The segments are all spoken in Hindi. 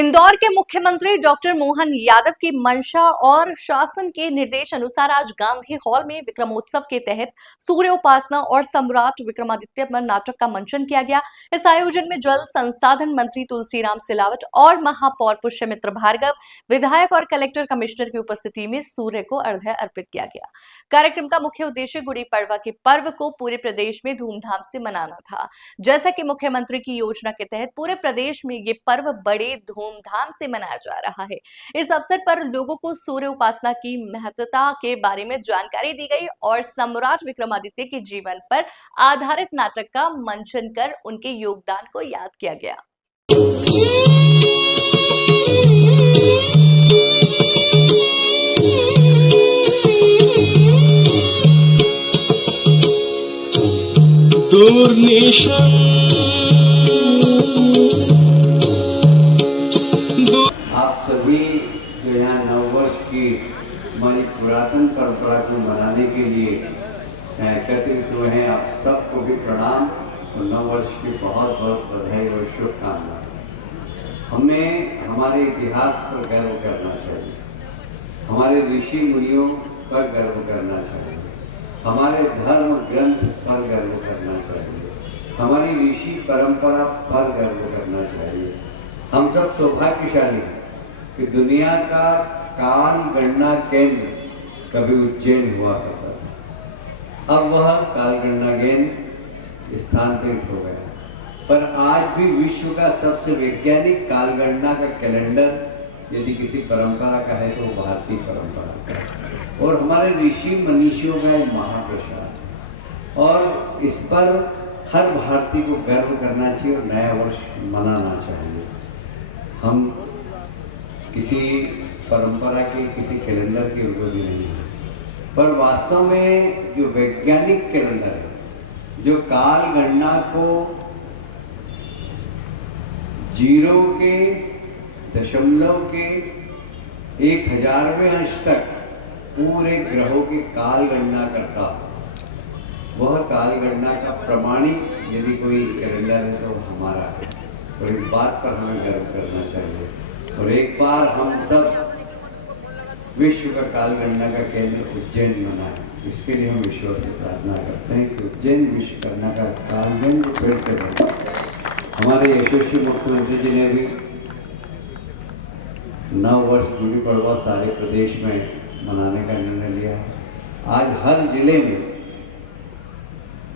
इंदौर के मुख्यमंत्री डॉक्टर मोहन यादव की मंशा और शासन के निर्देश अनुसार आज गांधी हॉल में विक्रमोत्सव के तहत सूर्य उपासना और सम्राट विक्रमादित्य पर नाटक का मंचन किया गया। इस आयोजन में जल संसाधन मंत्री तुलसीराम सिलावट और महापौर पुष्यमित्र भार्गव, विधायक और कलेक्टर कमिश्नर की उपस्थिति में सूर्य को अर्घ्य अर्पित किया गया। कार्यक्रम का मुख्य उद्देश्य गुड़ी पड़वा के पर्व को पूरे प्रदेश में धूमधाम से मनाना था। जैसा कि मुख्यमंत्री की योजना के तहत पूरे प्रदेश में ये पर्व बड़े धूमधाम से मनाया जा रहा है। इस अवसर पर लोगों को सूर्य उपासना की महत्वता के बारे में जानकारी दी गई और सम्राट विक्रमादित्य के जीवन पर आधारित नाटक का मंचन कर उनके योगदान को याद किया गया। दूर निशान आप सभी जो यहाँ नववर्ष की हमारी पुरातन परंपरा को मनाने के लिए एकत्रित हुए हैं, आप सबको भी प्रणाम और नववर्ष की बहुत बहुत बधाई और शुभकामनाएं। हमें हमारे इतिहास पर गर्व करना चाहिए, हमारे ऋषि मुनियों पर गर्व करना चाहिए, हमारे धर्म ग्रंथ पर गर्व करना चाहिए, हमारी ऋषि परंपरा पर गर्व करना चाहिए। हम सब सौभाग्यशाली हैं कि दुनिया का काल गणना केंद्र कभी उज्जैन हुआ करता था, अब वह काल गणना केंद्र स्थानांतरित हो गया। पर आज भी विश्व का सबसे वैज्ञानिक काल गणना का कैलेंडर यदि किसी परंपरा का है तो वो भारतीय परंपरा का है और हमारे ऋषि मनीषियों का एक महाप्रसाद, और इस पर हर भारतीय को गर्व करना चाहिए और नया वर्ष मनाना चाहिए। हम किसी परंपरा के किसी कैलेंडर के विरोधी नहीं है, पर वास्तव में जो वैज्ञानिक कैलेंडर है, जो काल गणना को जीरो के दशमलव के 1000वें अंश तक पूरे ग्रहों की काल गणना करता, वह काल गणना का प्रमाणिक यदि कोई कैलेंडर है तो हमारा है, और इस बात पर हमें गर्व करना चाहिए। और एक बार हम सब विश्व का काल गणना का केंद्र उज्जैन बनाए, इसके लिए हम ईश्वर से प्रार्थना करते हैं कि उज्जैन विश्वकर्मा का काल केंद्र फिर से बने। हमारे यशस्वी मुख्यमंत्री जी ने भी नव वर्ष गुड़ी पड़वा सारे प्रदेश में मनाने का निर्णय लिया है। आज हर जिले में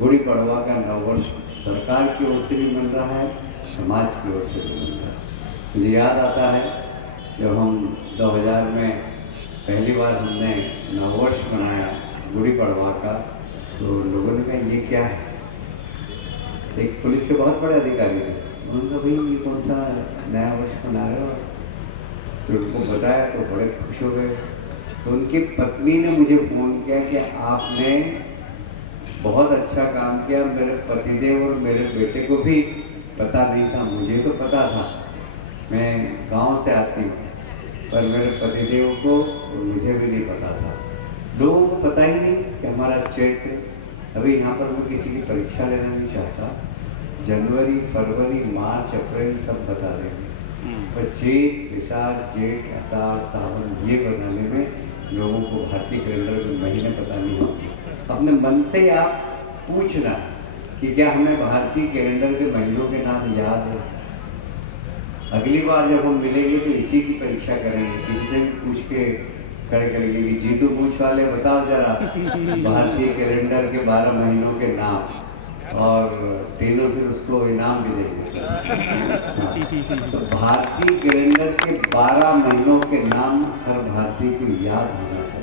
गुड़ी पड़वा का नव वर्ष सरकार की ओर से भी बन रहा है, समाज की ओर से भी बन रहा है। मुझे याद आता है जब हम 2000 में पहली बार हमने नववर्ष मनाया गुड़ी पड़वा का, तो लोगों ने कहा ये क्या है। एक पुलिस के बहुत बड़े अधिकारी थे, उन्होंने कहा भाई ये कौन सा नया वर्ष मना रहे हो, तो उनको बताया तो बड़े खुश हो गए। तो उनकी पत्नी ने मुझे फ़ोन किया कि आपने बहुत अच्छा काम किया, मेरे पतिदेव और मेरे बेटे को भी पता नहीं था, मुझे तो पता था, मैं गांव से आती हूँ, पर मेरे पतिदेव को और मुझे भी नहीं पता था। लोगों को पता ही नहीं कि हमारा चैत्र, अभी यहाँ पर मैं किसी की परीक्षा लेना नहीं चाहता, जनवरी फरवरी मार्च अप्रैल सब बता देंगे, पर चैत वैशाख जेठ आषाढ़ सावन ये बनाने में लोगों को भारतीय कैलेंडर के महीने पता नहीं होते। अपने मन से ही आप पूछना कि क्या हमें भारतीय कैलेंडर के महीनों के नाम याद है। अगली बार जब हम मिलेंगे तो इसी की परीक्षा करेंगे, किसी से भी पूछ के खड़े करेंगे कि जीतू पूछ वाले बताओ जरा भारतीय कैलेंडर के 12 महीनों के नाम, और तीनों फिर उसको इनाम भी देंगे। तो भारतीय कैलेंडर के 12 महीनों के नाम हर भारतीय को याद होना चाहिए।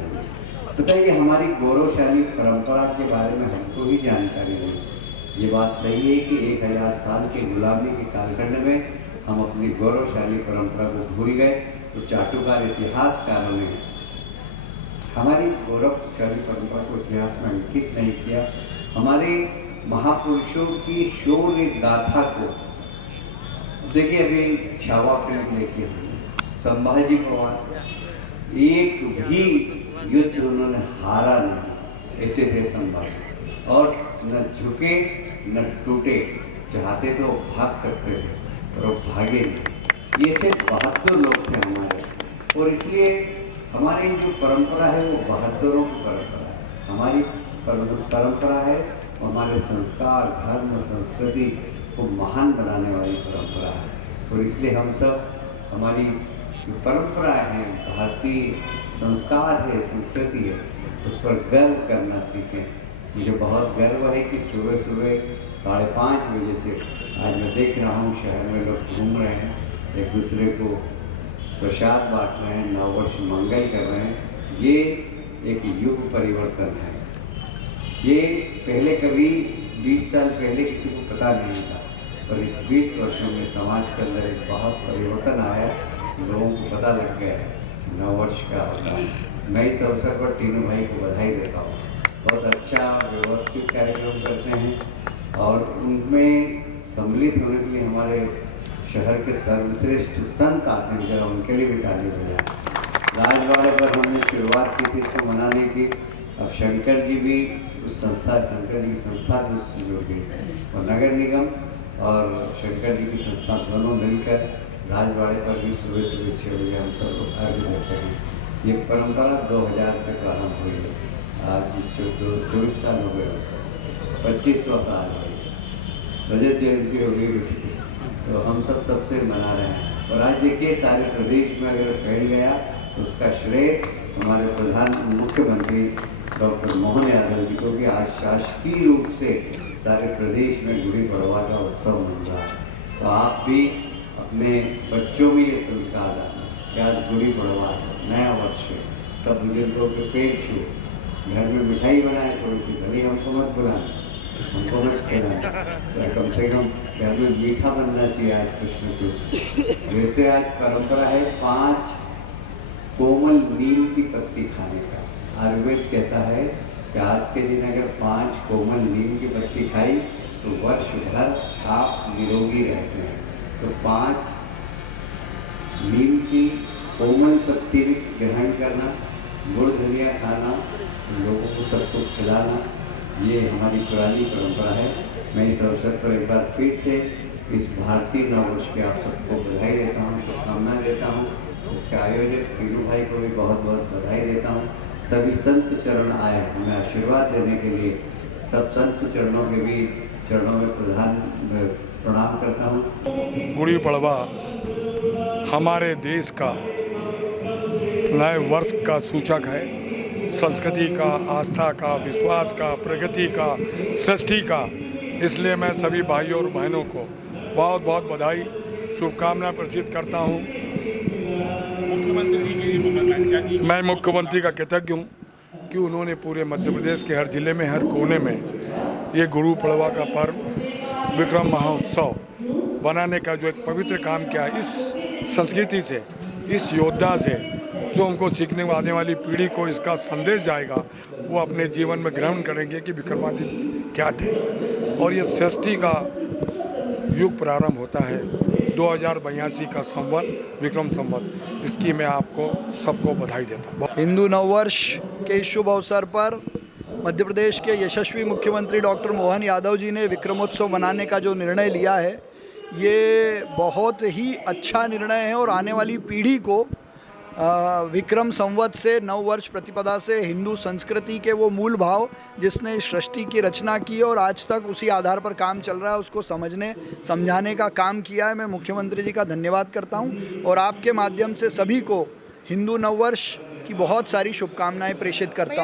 पता है, ये हमारी गौरवशाली परंपरा के बारे में हमको ही जानकारी नहीं। ये बात सही है कि 1000 साल की गुलामी के कालखंड में हम अपनी गौरवशाली परंपरा को भूल गए, तो चाटुकार इतिहासकारों ने हमारी गौरवशाली परंपरा को इतिहास में अंकित नहीं किया। हमारे महापुरुषों की शौर्य गाथा को देखिए, अभी छावा फिल्म देखिए, संभाजी पवार एक भी युद्ध उन्होंने हारा नहीं, ऐसे थे संभाजी, और न झुके न टूटे, चाहते तो भाग सकते थे पर वो भागे नहीं। ये सिर्फ 72 लोग थे हमारे, और इसलिए हमारी जो परंपरा है वो बहादुरों की परंपरा है, हमारी परंपरा है, हमारे संस्कार, धर्म, संस्कृति को महान बनाने वाली परंपरा है। और इसलिए हम सब हमारी जो परंपरा है, भारतीय संस्कार है, संस्कृति है, उस पर गर्व करना सीखें। मुझे बहुत गर्व है कि सुबह सुबह 5:30 बजे से आज मैं देख रहा हूँ शहर में लोग घूम रहे हैं, एक दूसरे को प्रसाद बांट रहे हैं, नववर्ष मंगल कर रहे हैं। ये एक युग परिवर्तन है। ये पहले कभी 20 साल पहले किसी को पता नहीं था, पर इस 20 वर्षों में समाज के अंदर एक बहुत परिवर्तन आया, लोगों को पता लग गया है नववर्ष क्या होता है। मैं इस अवसर पर तीनों भाई को बधाई देता हूँ। बहुत अच्छा व्यवस्थित कार्यक्रम करते हैं और उनमें सम्मिलित होने के लिए हमारे शहर के सर्वश्रेष्ठ संत आते हैं, जरा उनके लिए भी ताली बजाएं। राजवाड़े पर हमने शुरुआत की थी इसको मनाने की, अब शंकर जी भी उस संस्था, शंकर जी की संस्था भी उससे जुड़ गई, और नगर निगम और शंकर जी की संस्था दोनों मिलकर राजवाड़े पर भी सुबह सुबह 6 बजे हम सब लोग अर्घ्य देते हैं। ये परंपरा 2000 से प्रारंभ हुई है, आज 24 साल हो गए उसको, 25वां साल है, रजत जयंती हो गई, तो हम सब तब से मना रहे हैं। और आज देखिए सारे प्रदेश में अगर फैल गया तो उसका श्रेय हमारे मुख्यमंत्री डॉक्टर मोहन यादव जी को, कि आज शासकीय रूप से सारे प्रदेश में गुड़ी पड़वा का उत्सव मन रहा है। तो आप भी अपने बच्चों में ये संस्कार डालें कि आज गुड़ी पड़वा है, नया वर्ष है, सब बुजुर्गों के पेट छू, घर में मिठाई बनाए थोड़ी सी, भले हमको मत बुलाएं, हमको मत खिलाएं, तो कम से कम घर में मीठा बनना चाहिए आज कुछ न कुछ। वैसे आज परंपरा है 5 कोमल नीम की पत्ती खाने का। आयुर्वेद कहता है कि आज के दिन अगर 5 कोमल नीम की पत्ती खाई तो वर्ष भर आप निरोगी रहते हैं। तो 5 नीम की कोमल पत्ती ग्रहण करना, गुड़ धनिया खाना, लोगों को सबको खिलाना, ये हमारी पुरानी परंपरा है। मैं इस अवसर पर एक बार फिर से इस भारतीय नववर्ष के आप सबको बधाई देता हूँ, शुभकामनाएं देता हूँ। इसके आयोजक तीनों भाई को भी बहुत बहुत बधाई देता हूँ। सभी संत चरण आए हमें आशीर्वाद देने के लिए, सब संत चरणों के भी चरणों में प्रणाम करता हूँ। गुड़ी पड़वा हमारे देश का नए वर्ष का सूचक है, संस्कृति का, आस्था का, विश्वास का, प्रगति का, सृष्टि का। इसलिए मैं सभी भाइयों और बहनों को बहुत बहुत बधाई, शुभकामनाएं प्रेषित करता हूं। मैं मुख्यमंत्री का कृतज्ञ हूं कि उन्होंने पूरे मध्य प्रदेश के हर जिले में, हर कोने में ये गुरु पड़वा का पर्व, विक्रम महोत्सव बनाने का जो एक पवित्र काम किया। इस संस्कृति से, इस योद्धा से जो हमको सीखने आने वाली पीढ़ी को इसका संदेश जाएगा, वो अपने जीवन में ग्रहण करेंगे कि विक्रमादित्य क्या थे। और ये सृष्टि का युग प्रारंभ होता है 2082 का संवत, विक्रम संवत। इसकी मैं आपको सबको बधाई देता हूँ। हिंदू नववर्ष के इस शुभ अवसर पर मध्य प्रदेश के यशस्वी मुख्यमंत्री डॉक्टर मोहन यादव जी ने विक्रमोत्सव मनाने का जो निर्णय लिया है, ये बहुत ही अच्छा निर्णय है और आने वाली पीढ़ी को विक्रम संवत से, नव वर्ष प्रतिपदा से हिंदू संस्कृति के वो मूल भाव जिसने सृष्टि की रचना की और आज तक उसी आधार पर काम चल रहा है, उसको समझने समझाने का काम किया है। मैं मुख्यमंत्री जी का धन्यवाद करता हूं और आपके माध्यम से सभी को हिंदू नववर्ष की बहुत सारी शुभकामनाएं प्रेषित करता हूं।